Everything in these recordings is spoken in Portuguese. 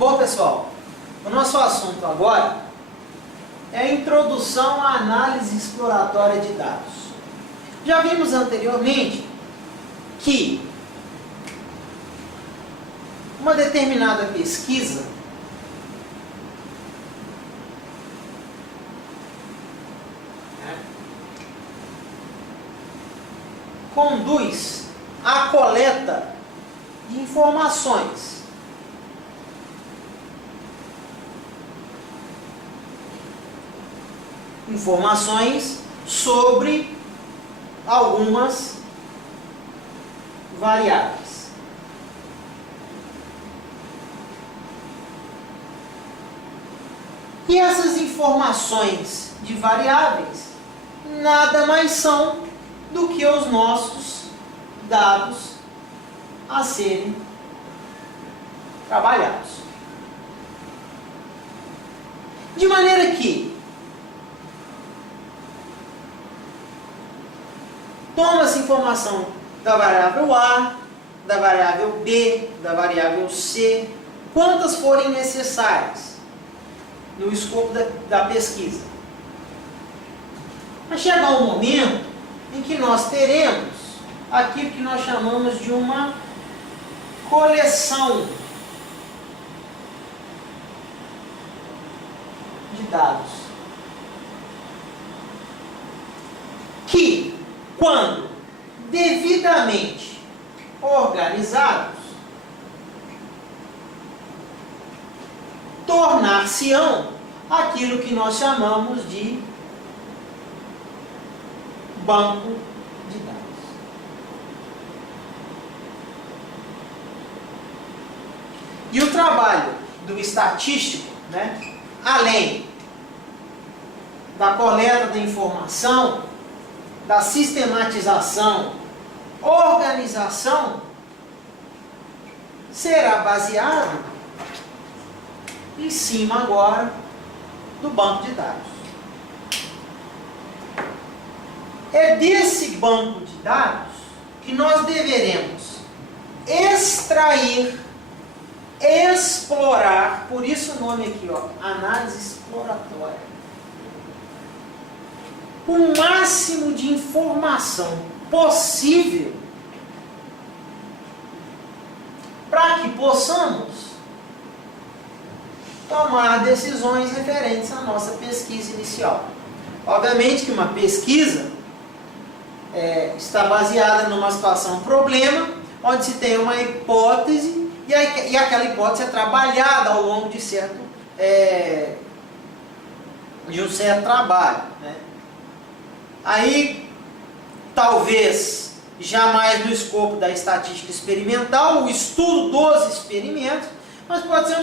Bom, pessoal, o nosso assunto agora é a introdução à análise exploratória de dados. Já vimos anteriormente que uma determinada pesquisa conduz à coleta de informações sobre algumas variáveis. E essas informações de variáveis nada mais são do que os nossos dados a serem trabalhados. De maneira que toma-se informação da variável A, da variável B, da variável C, quantas forem necessárias no escopo da pesquisa. Vai chegar um momento em que nós teremos aquilo que nós chamamos de uma coleção de dados, que, quando devidamente organizados, tornar-se-ão aquilo que nós chamamos de banco de dados. E o trabalho do estatístico, além da coleta da informação, da sistematização, organização, será baseado em cima agora do banco de dados. É desse banco de dados que nós deveremos extrair, explorar, por isso o nome aqui, análise exploratória, o máximo de informação possível para que possamos tomar decisões referentes à nossa pesquisa inicial. Obviamente que uma pesquisa está baseada numa situação problema, onde se tem uma hipótese e aquela hipótese é trabalhada ao longo de um certo trabalho. Aí, talvez, jamais no escopo da estatística experimental, o estudo dos experimentos, mas pode ser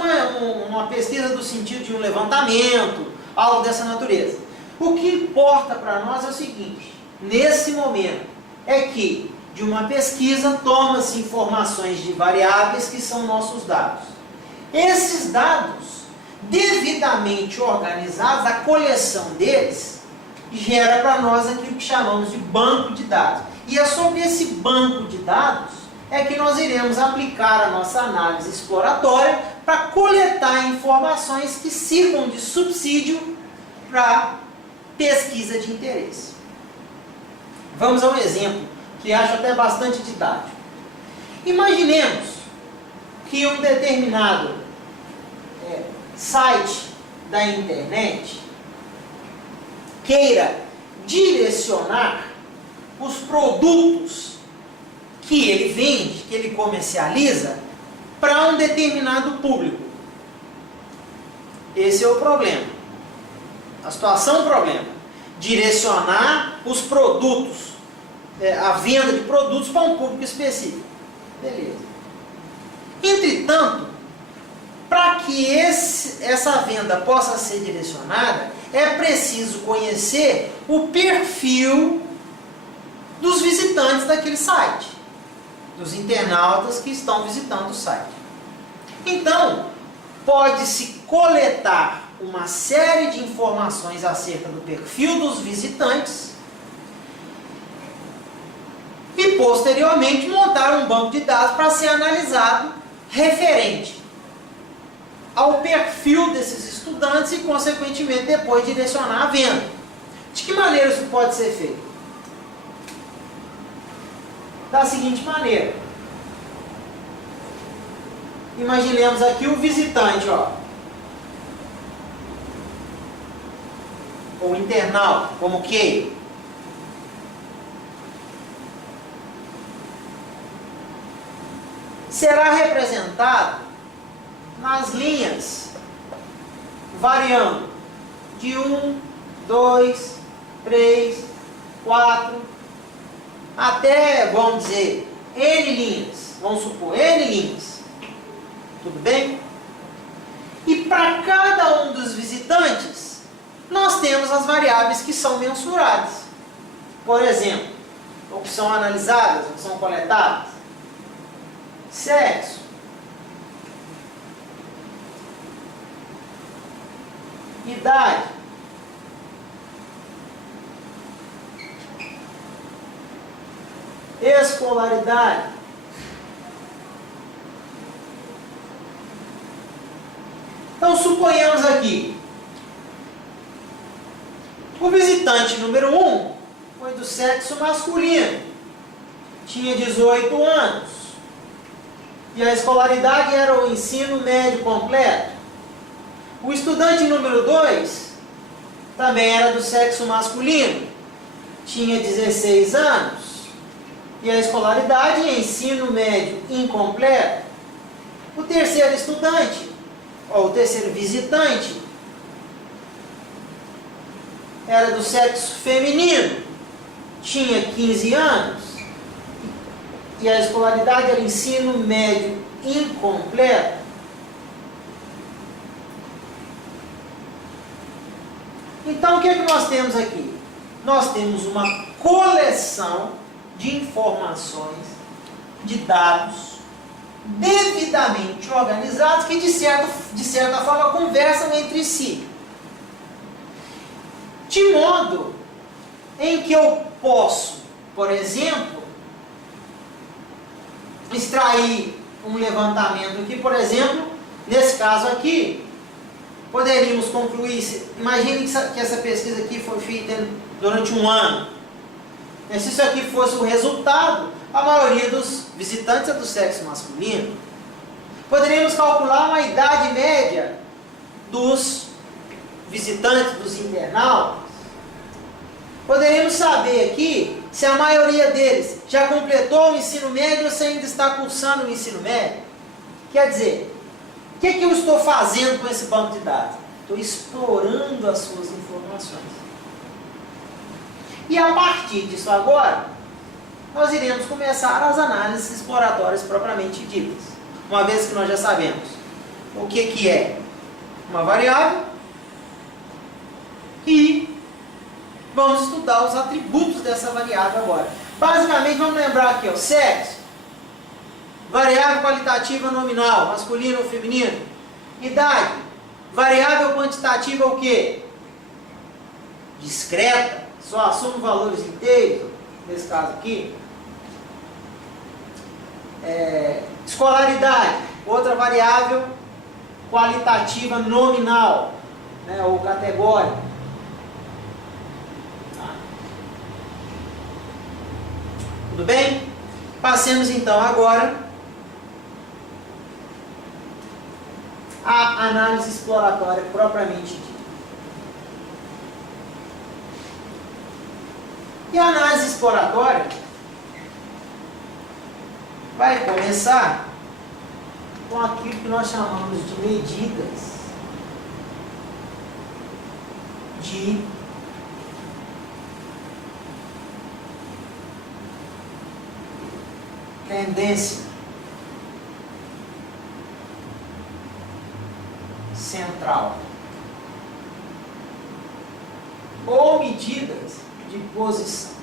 uma pesquisa do sentido de um levantamento, algo dessa natureza. O que importa para nós é o seguinte: nesse momento, é que de uma pesquisa toma-se informações de variáveis que são nossos dados. Esses dados, devidamente organizados, a coleção deles, gera para nós aquilo que chamamos de banco de dados. E é sobre esse banco de dados é que nós iremos aplicar a nossa análise exploratória para coletar informações que sirvam de subsídio para pesquisa de interesse. Vamos a um exemplo que acho até bastante didático. Imaginemos que um determinado site da internet queira direcionar os produtos que ele vende, que ele comercializa, para um determinado público. Esse é o problema. A situação problema. Direcionar os produtos, a venda de produtos para um público específico. Beleza. Entretanto, para que essa venda possa ser direcionada, é preciso conhecer o perfil dos visitantes daquele site, dos internautas que estão visitando o site. Então, pode-se coletar uma série de informações acerca do perfil dos visitantes e, posteriormente, montar um banco de dados para ser analisado referente ao perfil desses estudantes e, consequentemente, depois direcionar a venda. De que maneira isso pode ser feito? Da seguinte maneira. Imaginemos aqui o visitante, ó. Ou internauta, como que? Será representado nas linhas variando de 1, 2, 3, 4, até, vamos dizer, N linhas. Vamos supor, N linhas. Tudo bem? E para cada um dos visitantes, nós temos as variáveis que são mensuradas. Por exemplo, ou que são analisadas, ou que são coletadas. Sexo. Idade. Escolaridade. Então, suponhamos aqui, o visitante número 1 foi do sexo masculino, tinha 18 anos, e a escolaridade era o ensino médio completo. O estudante número 2 também era do sexo masculino, tinha 16 anos, e a escolaridade é ensino médio incompleto. O terceiro estudante, ou o terceiro visitante, era do sexo feminino, tinha 15 anos, e a escolaridade era ensino médio incompleto. Então, o que é que nós temos aqui? Nós temos uma coleção de informações, de dados, devidamente organizados, que de certa forma conversam entre si. De modo em que eu posso, por exemplo, extrair um levantamento aqui, por exemplo, nesse caso aqui, poderíamos concluir, imagine que essa pesquisa aqui foi feita durante um ano. Se isso aqui fosse o resultado, a maioria dos visitantes é do sexo masculino. Poderíamos calcular uma idade média dos visitantes, dos internautas. Poderíamos saber aqui se a maioria deles já completou o ensino médio ou se ainda está cursando o ensino médio. Quer dizer, o que eu estou fazendo com esse banco de dados? Estou explorando as suas informações. E a partir disso agora, nós iremos começar as análises exploratórias propriamente ditas. Uma vez que nós já sabemos o que é uma variável e vamos estudar os atributos dessa variável agora. Basicamente, vamos lembrar aqui, ó, sexo, variável qualitativa nominal, masculino ou feminino. Idade, variável quantitativa o quê? Discreta, só assume valores inteiros, nesse caso aqui. Escolaridade, outra variável qualitativa nominal, né, ou categórica. Tudo bem? Passemos então agora à análise exploratória propriamente dita. E a análise exploratória vai começar com aquilo que nós chamamos de medidas de tendência central ou medidas de posição.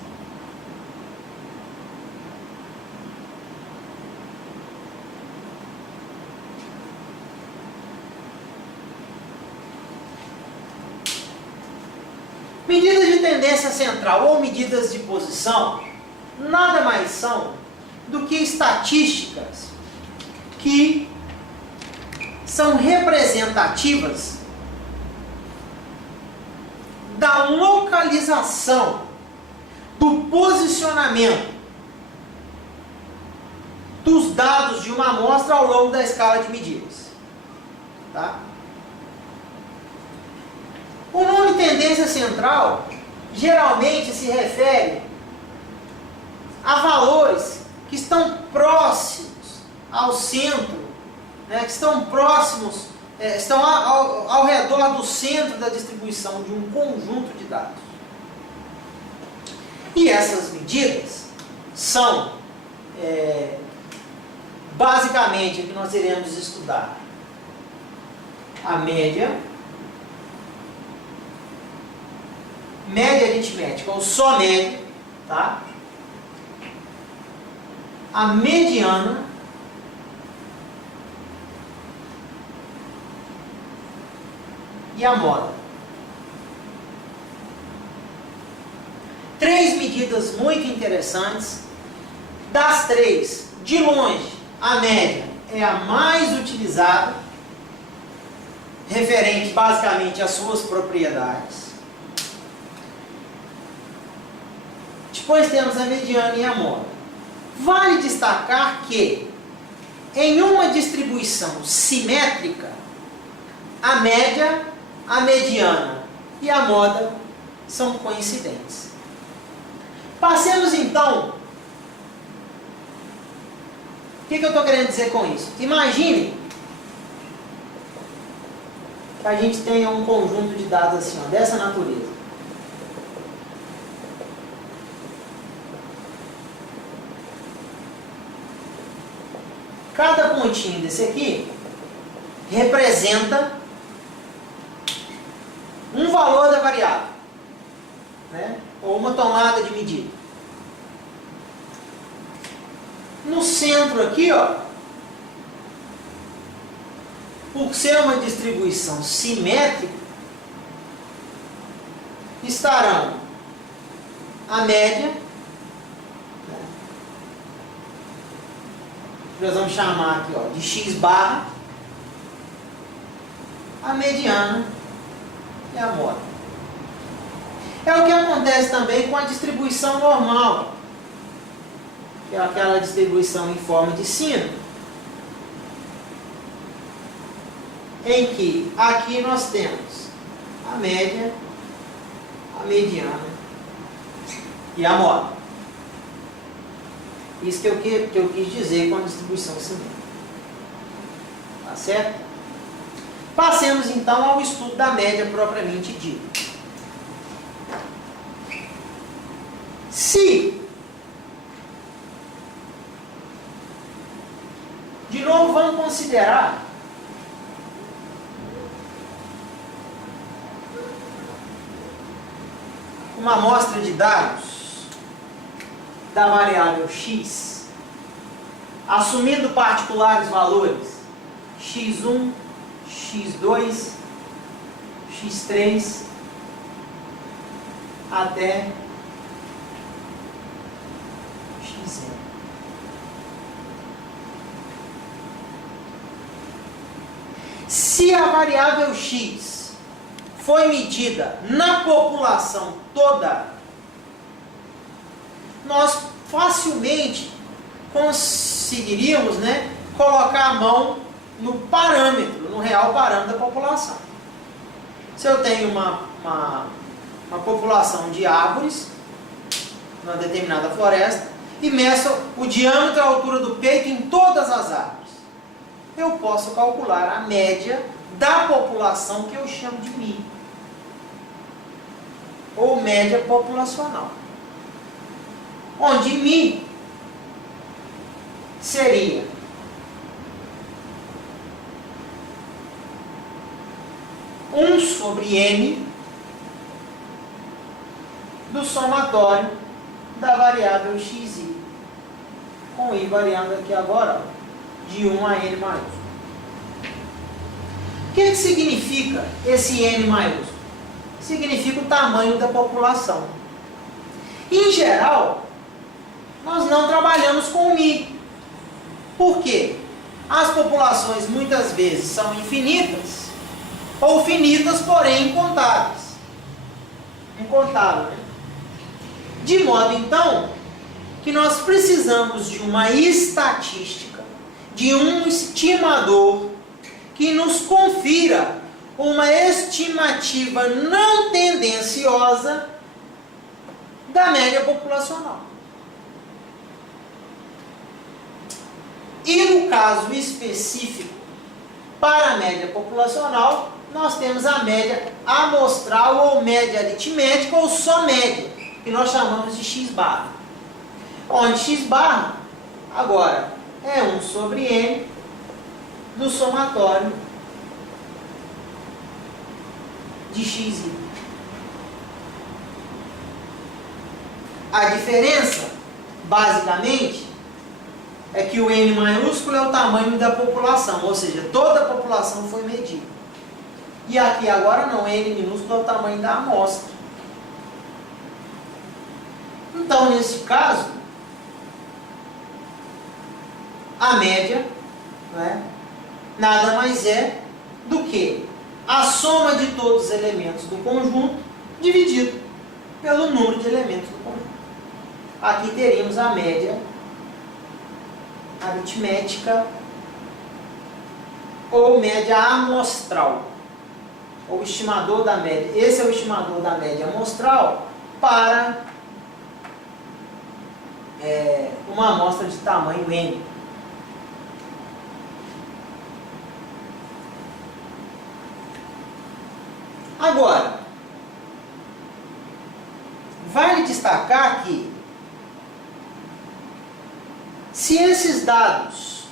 Medidas de tendência central ou medidas de posição nada mais são do que estatísticas que são representativas da localização, do posicionamento dos dados de uma amostra ao longo da escala de medidas. Tá? O nome tendência central geralmente se refere a valores que estão próximos ao centro, né, que estão próximos, estão ao redor do centro da distribuição de um conjunto de dados. E essas medidas são, basicamente, o que nós iremos estudar: a média aritmética, ou só média, tá? A mediana e a moda. Três medidas muito interessantes. Das três, de longe, a média é a mais utilizada, referente basicamente às suas propriedades. Depois temos a mediana e a moda. Vale destacar que, em uma distribuição simétrica, a média, a mediana e a moda são coincidentes. Passemos então. O que eu estou querendo dizer com isso? Imagine que a gente tenha um conjunto de dados assim, ó, dessa natureza. Cada pontinho desse aqui representa um valor da variável, né? Ou uma tomada de medida. No centro aqui, ó, por ser uma distribuição simétrica, estarão a média, né? Nós vamos chamar aqui, ó, de x barra, a mediana e a moda. É o que acontece também com a distribuição normal, que é aquela distribuição em forma de sino, em que aqui nós temos a média, a mediana e a moda. Isso que eu quis dizer com a distribuição simétrica. Tá certo? Passemos então ao estudo da média propriamente dita. Se, de novo, vamos considerar uma amostra de dados da variável x, assumindo particulares valores x1, x2, x3 até xn. Se a variável x foi medida na população toda, nós facilmente conseguiríamos, né, colocar a mão no parâmetro, no real parâmetro da população. Se eu tenho uma população de árvores numa determinada floresta e meço o diâmetro e a altura do peito em todas as árvores, eu posso calcular a média da população que eu chamo de μ, ou média populacional, onde μ seria um sobre n do somatório da variável xi, com i variando aqui agora, ó, de 1 a n maiúsculo. O que significa esse n maiúsculo? Significa o tamanho da população. Em geral, nós não trabalhamos com μ. Por quê? as populações muitas vezes são infinitas, ou finitas, porém incontáveis. Incontável, né? De modo, então, que nós precisamos de uma estatística, de um estimador, que nos confira uma estimativa não tendenciosa da média populacional. E no caso específico, para a média populacional, nós temos a média amostral ou média aritmética ou só média, que nós chamamos de x barra. Onde x barra, agora, é 1 sobre n do somatório de xi. A diferença, basicamente, é que o n maiúsculo é o tamanho da população, ou seja, toda a população foi medida. E aqui agora não, n minúsculo é o tamanho da amostra. Então, nesse caso, a média, né, nada mais é do que a soma de todos os elementos do conjunto dividido pelo número de elementos do conjunto. Aqui teríamos a média aritmética ou média amostral, ou estimador da média. Esse é o estimador da média amostral para uma amostra de tamanho n. Agora, vale destacar que se esses dados,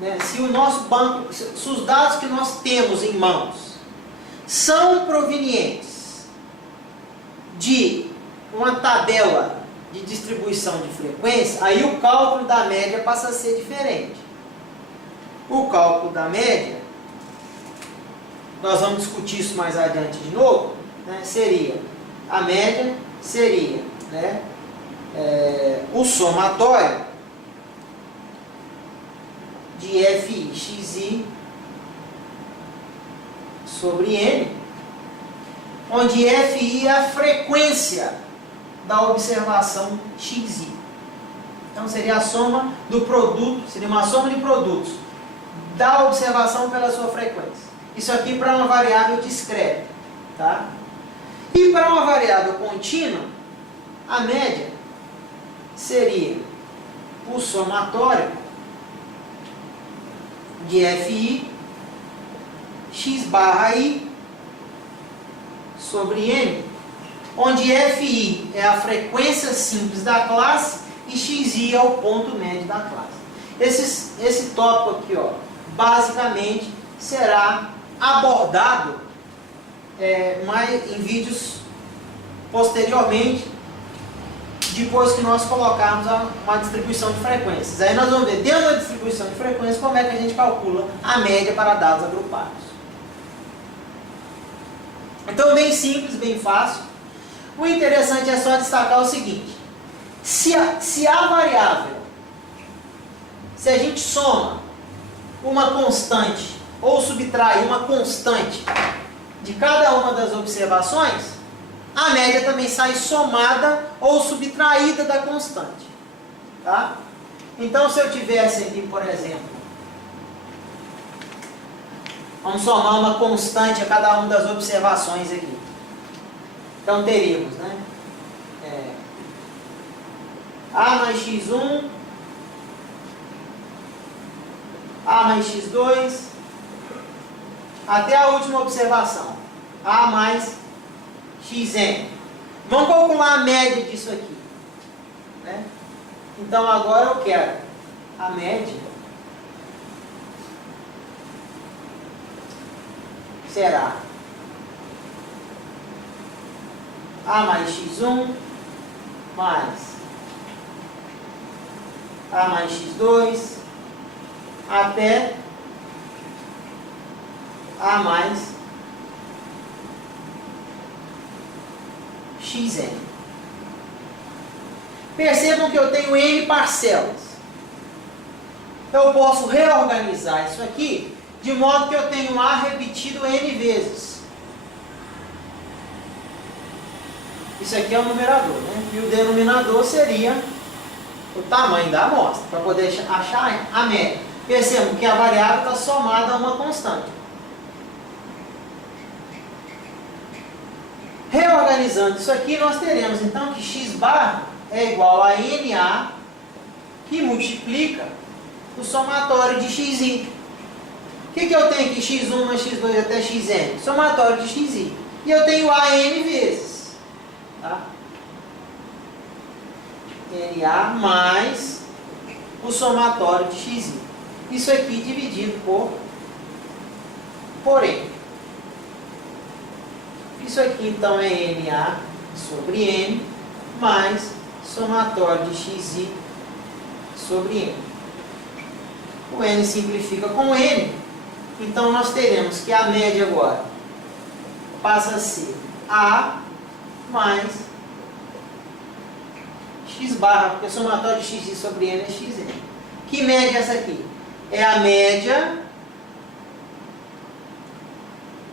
né, se o nosso banco, se os dados que nós temos em mãos são provenientes de uma tabela de distribuição de frequência, aí o cálculo da média passa a ser diferente. O cálculo da média, nós vamos discutir isso mais adiante de novo, né, seria, a média seria, né, o somatório de fi xi sobre n, onde fi é a frequência da observação xi. Então seria a soma do produto, seria uma soma de produtos da observação pela sua frequência. Isso aqui para uma variável discreta, tá? E para uma variável contínua, a média seria o somatório de fi x barra i sobre n, onde fi é a frequência simples da classe e xi é o ponto médio da classe. Esse tópico aqui, ó, basicamente será abordado mais em vídeos posteriormente, depois que nós colocarmos uma distribuição de frequências. Aí nós vamos ver, dentro da distribuição de frequências, como é que a gente calcula a média para dados agrupados. Então, bem simples, bem fácil. O interessante é só destacar o seguinte: se a variável, se a gente soma uma constante ou subtrai uma constante de cada uma das observações, a média também sai somada ou subtraída da constante. Tá? Então, se eu tivesse aqui, por exemplo, vamos somar uma constante a cada uma das observações aqui. Então, teríamos, né, A mais x1, A mais x2, até a última observação, A mais xn. Vamos calcular a média disso aqui, né? Então agora eu quero a média será A mais x1 mais A mais x2 até A mais xn. Percebam que eu tenho n parcelas. eu posso reorganizar isso aqui de modo que eu tenho A repetido N vezes. Isso aqui é o numerador, né? E o denominador seria o tamanho da amostra, para poder achar a média. Percebam que a variável está somada a uma constante. Reorganizando isso aqui, nós teremos então que x bar é igual a NA, que multiplica o somatório de xi. O que eu tenho aqui? x1 mais x2 até xn. Somatório de xi. E eu tenho a n vezes. Tá? NA mais o somatório de xi. Isso aqui dividido por n. Isso aqui então é NA sobre n mais somatório de xi sobre n. O n simplifica com n, então nós teremos que a média agora passa a ser A mais x barra, porque o somatório de xi sobre n é xn. Que média é essa aqui? É a média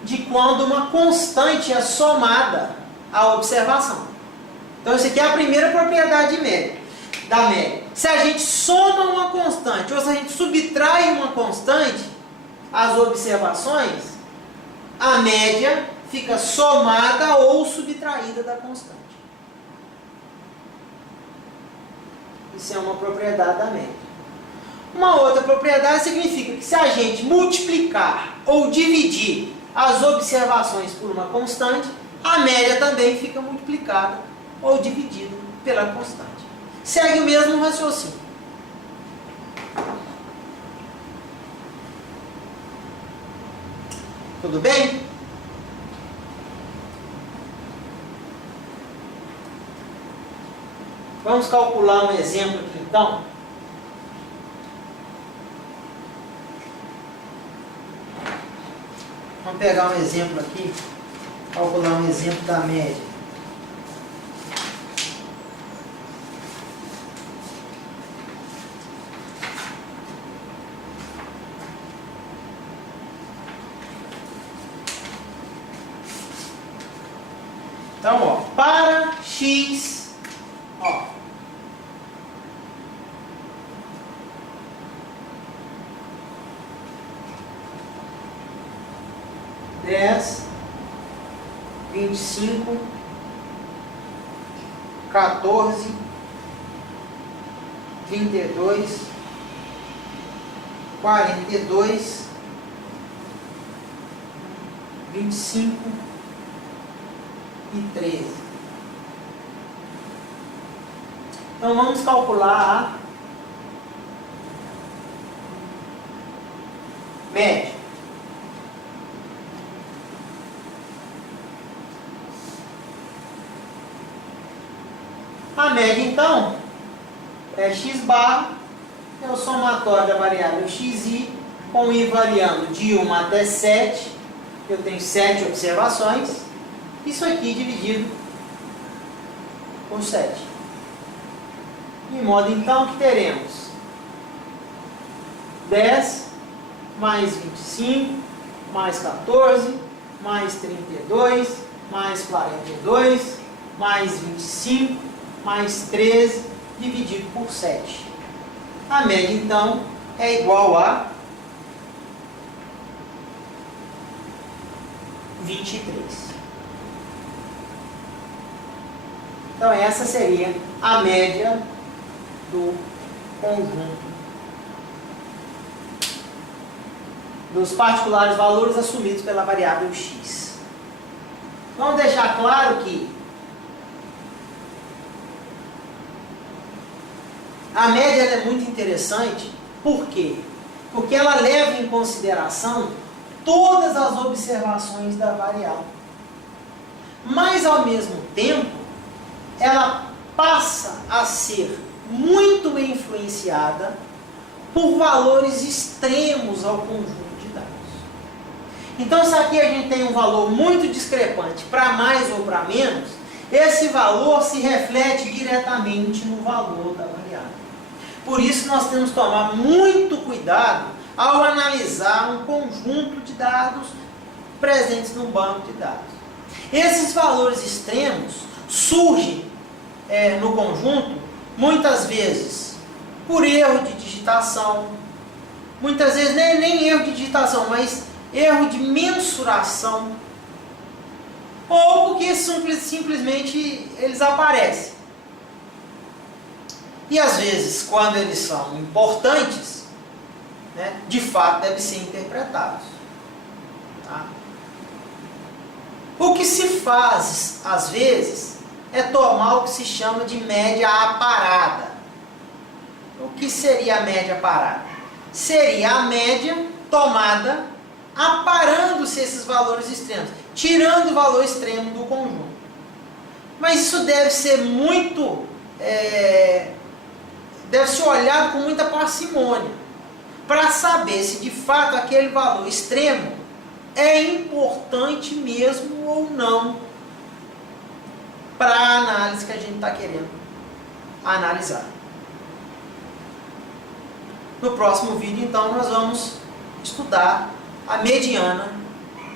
de quando uma constante é somada à observação. Então, isso aqui é a primeira propriedade da média. Se a gente soma uma constante, ou se a gente subtrai uma constante às observações, a média fica somada ou subtraída da constante. Isso é uma propriedade da média. Uma outra propriedade significa que se a gente multiplicar ou dividir as observações por uma constante, a média também fica multiplicada ou dividida pela constante. Segue o mesmo raciocínio. Tudo bem? Vamos calcular um exemplo aqui então. Vamos pegar um exemplo aqui, calcular um exemplo da média. Então, ó, para x, ó, dez, 25, 14, 32, 42, 25 e 13. Então vamos calcular a média. A média então é x bar, é o somatório da variável xi, com i variando de 1 até 7, eu tenho 7 observações, isso aqui dividido por 7. De modo então que teremos 10 mais 25, mais 14, mais 32, mais 42, mais 25, mais 13, dividido por 7. A média então é igual a 23. Então essa seria a média do conjunto dos particulares valores assumidos pela variável x. Vamos deixar claro que a média é muito interessante. Por quê? Porque ela leva em consideração todas as observações da variável. Mas, ao mesmo tempo, ela passa a ser muito influenciada por valores extremos ao conjunto de dados. Então, se aqui a gente tem um valor muito discrepante para mais ou para menos, esse valor se reflete diretamente no valor da variável. Por isso nós temos que tomar muito cuidado ao analisar um conjunto de dados presentes num banco de dados. Esses valores extremos surgem no conjunto, muitas vezes por erro de digitação, muitas vezes nem erro de digitação, mas erro de mensuração, ou porque simplesmente eles aparecem. E às vezes, quando eles são importantes, né, de fato devem ser interpretados. Tá? O que se faz, às vezes, é tomar o que se chama de média aparada. O que seria a média aparada? Seria a média tomada aparando-se esses valores extremos, tirando o valor extremo do conjunto. Mas isso deve ser deve ser olhado com muita parcimônia, para saber se de fato aquele valor extremo é importante mesmo ou não para a análise que a gente está querendo analisar. No próximo vídeo, então, nós vamos estudar a mediana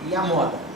e a moda.